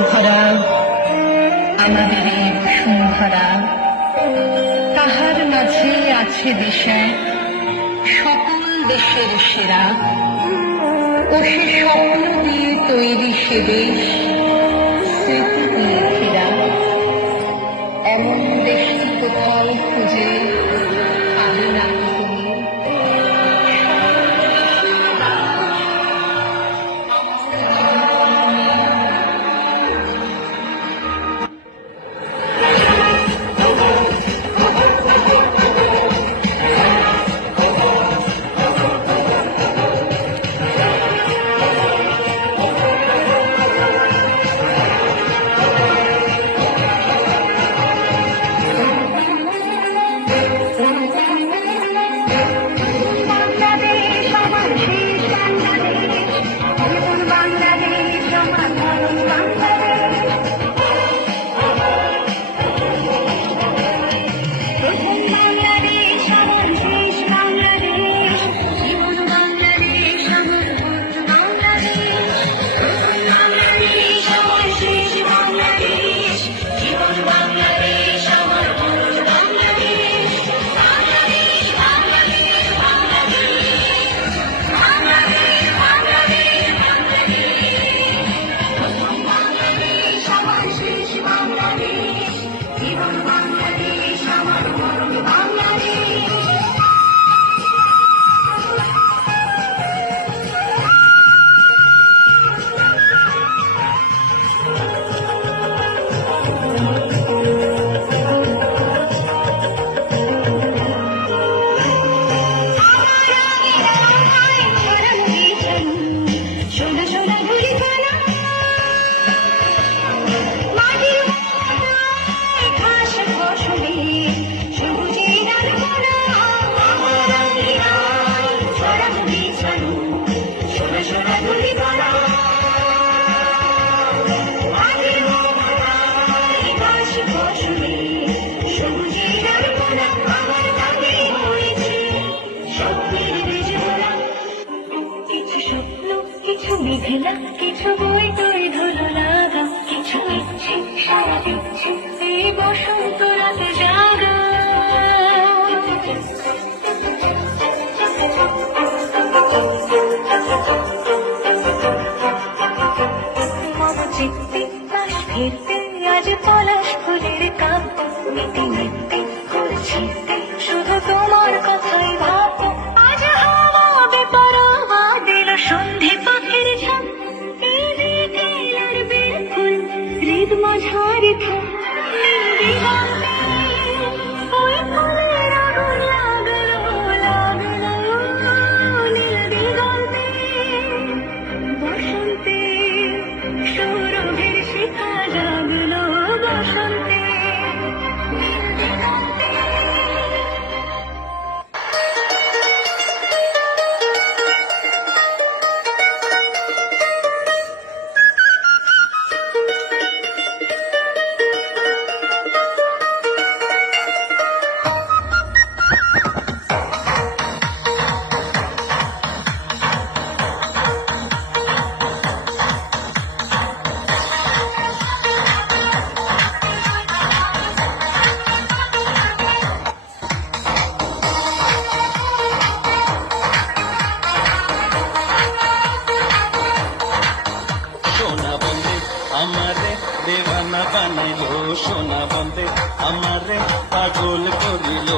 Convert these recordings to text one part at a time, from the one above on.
ভরা আমাদের এই ভরা তাহার মাঝে আছে দিশা সকল দেশের সেরা। ও সে স্বপ্ন দিয়ে তৈরি সে দেশ। লিখলাম কিছু বই তুই ধুলো লাগাম কিছু ইচ্ছে, সারা দিচ্ছে এই বসন্ত রাতে জাগা। চিত্তে পাশ ফিরতে, আজ পলাশ ফুলের কাব্য মিটি মিটি করছিতে শুধু তোমার কথাই ভাব। আজ হাওয়া বেপারা দিল সন্ধে সোনা বন্দে আমারে পাগল করিল।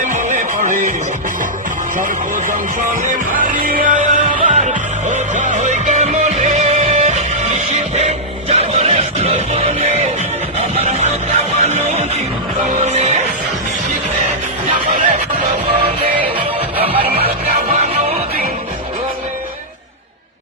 কথায় মনে পড়ে। সর্বজংশনে মারিয়া আবার ওঠা হইতে মনে নিশিতে যাবনে আমার মাতা বানো দিন